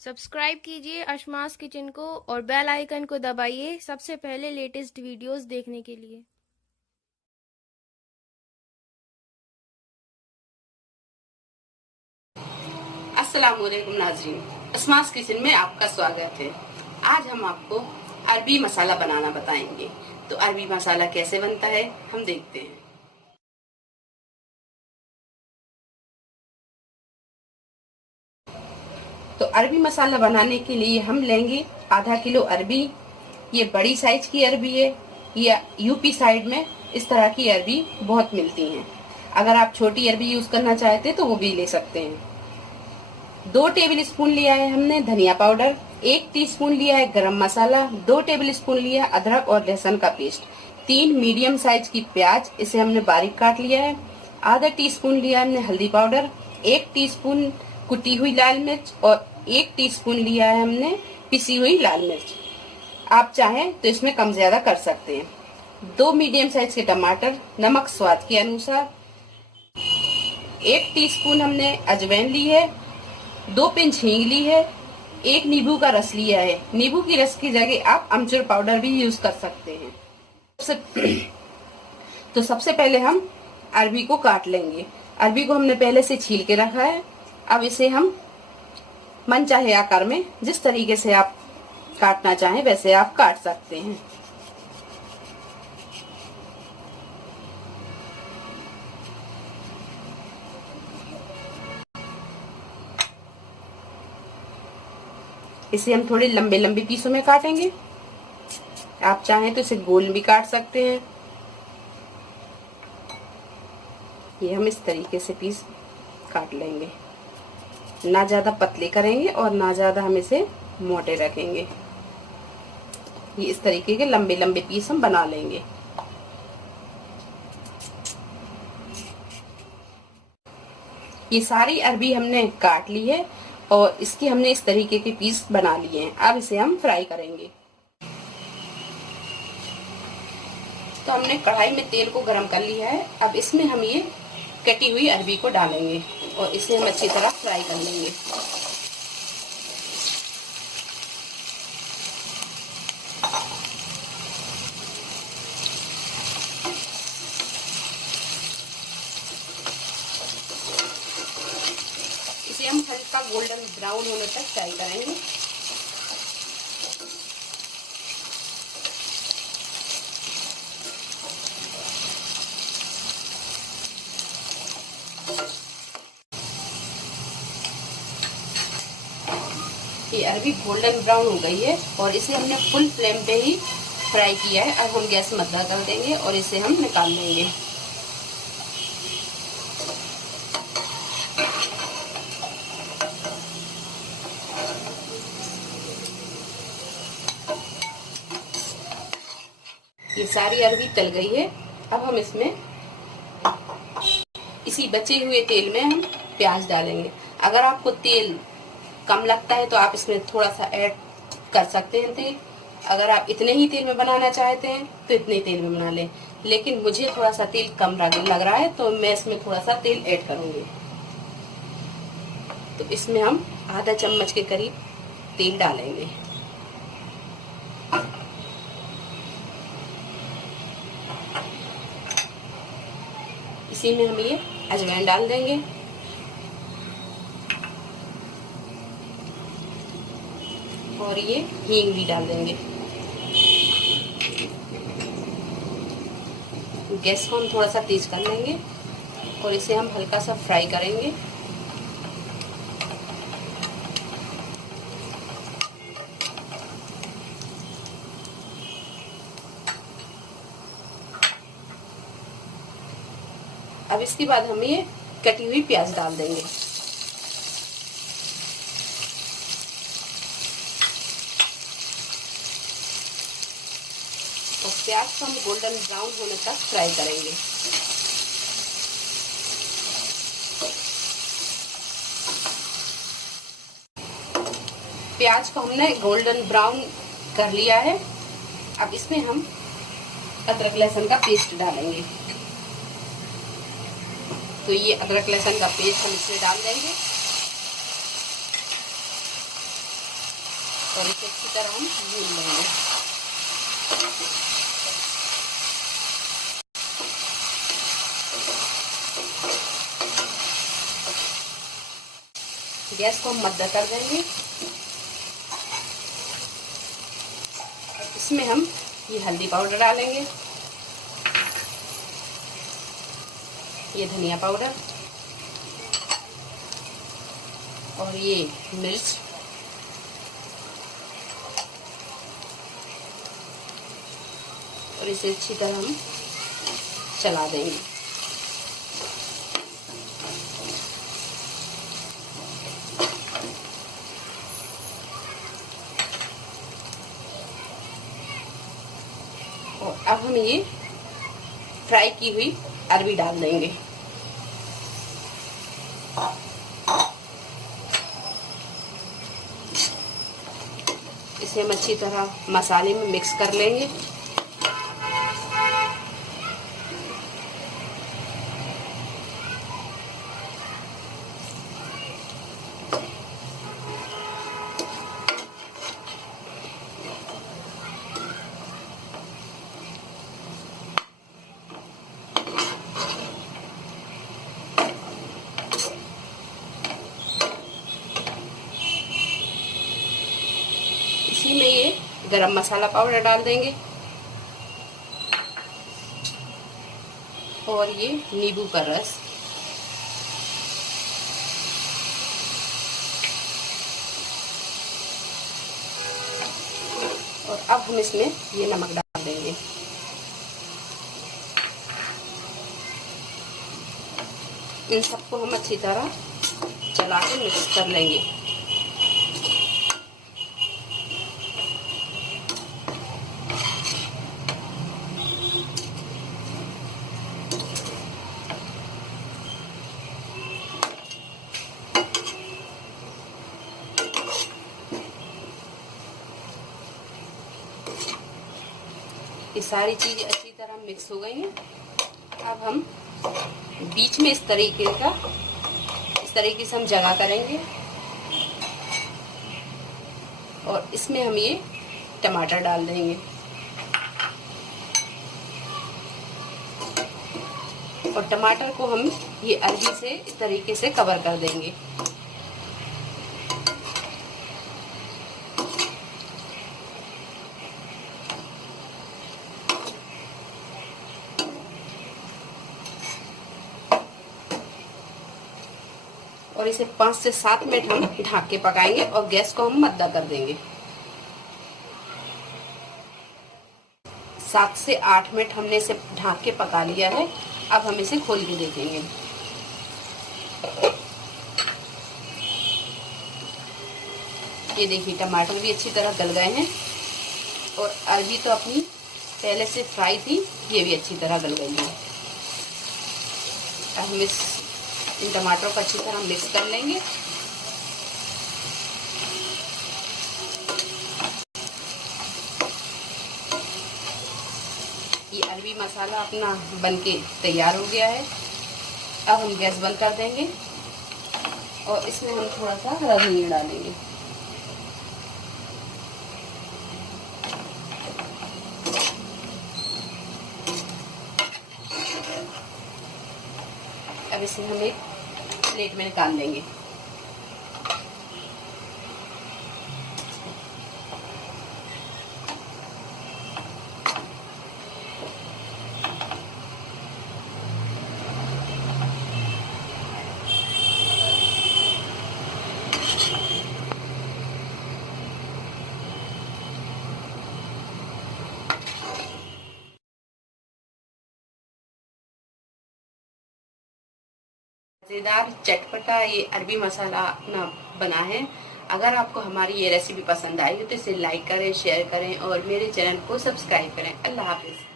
Subscribe कीजिए अशमास kitchen को और बेल आइकन को दबाइए सबसे पहले लेटेस्ट वीडियोस देखने के लिए। अस्सलाम वालेकुम नाज़रीन, अस्मास किचन में आपका स्वागत है। आज हम आपको अरबी मसाला बनाना बताएंगे। तो अरबी मसाला कैसे बनता है हम देखते हैं। तो अरबी मसाला बनाने के लिए हम लेंगे आधा किलो अरबी। ये बड़ी साइज की अरबी है। ये यूपी साइड में इस तरह की अरबी बहुत मिलती हैं। अगर आप छोटी अरबी यूज करना चाहते हैं तो वो भी ले सकते हैं। 2 टेबल स्पून लिया है हमने धनिया पाउडर, 1 टीस्पून लिया है गरम मसाला, 2 टेबल स्पून लिया अदरक और लहसुन का पेस्ट, 3 मीडियम साइज की प्याज, इसे हमने बारीक काट लिया है, आधा टीस्पून लिया हमने हल्दी पाउडर, 1 टीस्पून कुटी हुई लाल मिर्च और 1 टीस्पून लिया है हमने पिसी हुई लाल मिर्च। आप चाहें तो इसमें कम ज्यादा कर सकते हैं। 2 मीडियम साइज के टमाटर, नमक स्वाद के अनुसार, 1 टीस्पून हमने अजवाइन ली है, 2 पिंच हींग ली है, 1 नींबू का रस लिया है। नींबू की रस की जगह आप अमचूर पाउडर भी यूज कर सकते हैं। तो सबसे पहले हम अरबी को काट लेंगे। अरबी को हमने पहले से छील के रखा है। अब इसे हम मनचाहे आकार में जिस तरीके से आप काटना चाहें वैसे आप काट सकते हैं। इसे हम थोड़े लंबे लंबे पीसों में काटेंगे। आप चाहें तो इसे गोल भी काट सकते हैं। ये हम इस तरीके से पीस काट लेंगे। ना ज्यादा पतले करेंगे और ना ज्यादा हम इसे मोटे रखेंगे। ये इस तरीके के लंबे लंबे पीस हम बना लेंगे। ये सारी अरबी हमने काट ली है और इसके हमने इस तरीके के पीस बना लिए हैं। अब इसे हम फ्राई करेंगे। तो हमने कढ़ाई में तेल को गरम कर लिया है। अब इसमें हम ये कटी हुई अरबी को डालेंगे और इसे हम अच्छी तरह फ्राई कर लेंगे। इसे हम हल्का गोल्डन ब्राउन होने तक फ्राई करेंगे। ये अरबी गोल्डन ब्राउन हो गई है और इसे हमने फुल फ्लेम पे ही फ्राई किया है। अब हम गैस मद्दा कर देंगे और इसे हम निकाल लेंगे। ये सारी अरबी तल गई है। अब हम इसमें इसी बचे हुए तेल में हम प्याज डालेंगे। अगर आपको तेल कम लगता है तो आप इसमें थोड़ा सा ऐड कर सकते हैं तेल। अगर आप इतने ही तेल में बनाना चाहते हैं तो इतने तेल में बना लें, लेकिन मुझे थोड़ा सा तेल कम लग रहा है तो मैं इसमें थोड़ा सा तेल ऐड करूंगी। तो इसमें हम आधा चम्मच के करीब तेल डालेंगे। इसी में हम ये अजवाइन डाल देंगे और ये हींग भी डाल देंगे। गैस को हम थोड़ा सा तेज कर लेंगे और इसे हम हल्का सा फ्राई करेंगे। अब इसके बाद हम ये कटी हुई प्याज डाल देंगे। और प्याज को हम गोल्डन ब्राउन होने तक फ्राई करेंगे। प्याज को हमने गोल्डन ब्राउन कर लिया है। अब इसमें हम अदरक लहसुन का पेस्ट डालेंगे। तो ये अदरक लहसुन का पेस्ट हम इसमें डाल देंगे। और इसे अच्छी तरह हम भून लेंगे। गैस को हम मद्दा कर देंगे। इसमें हम ये हल्दी पाउडर डालेंगे, ये धनिया पाउडर और ये मिर्च, और इसे अच्छी तरह हम चला देंगे। और अब हम ये फ्राई की हुई अरबी डाल देंगे। इसे हम अच्छी तरह मसाले में मिक्स कर लेंगे। इसी में ये गरम मसाला पाउडर डाल देंगे और ये नींबू का रस, और अब हम इसमें ये नमक डाल देंगे। इन सबको हम अच्छी तरह चला के मिक्स कर लेंगे। ये सारी चीजें अच्छी तरह मिक्स हो गई हैं। अब हम बीच में इस तरीके से हम जगह करेंगे और इसमें हम ये टमाटर डाल देंगे और टमाटर को हम ये अरबी से इस तरीके से कवर कर देंगे। और इसे 5 से 7 मिनट हम ढक के पकाएंगे और गैस को हम मद्दा कर देंगे। 7 से 8 मिनट हमने इसे ढक के पका लिया है। अब हम इसे खोल के देखेंगे। ये देखिए टमाटर भी अच्छी तरह गल गए हैं और अरबी तो अपनी पहले से फ्राई थी, ये भी अच्छी तरह गल गई है। अब हम इन टमाटरों को अच्छी तरह मिक्स कर लेंगे। ये अरबी मसाला अपना बनके तैयार हो गया है। अब हम गैस बंद कर देंगे और इसमें हम थोड़ा सा हरा धनिया डालेंगे। अब इसे हम एक प्लेट में निकाल लेंगे। मज़ेदार चटपटा ये अरबी मसाला अपना बना है। अगर आपको हमारी ये रेसिपी पसंद आई हो तो इसे लाइक करें, शेयर करें और मेरे चैनल को सब्सक्राइब करें। अल्लाह हाफिज़।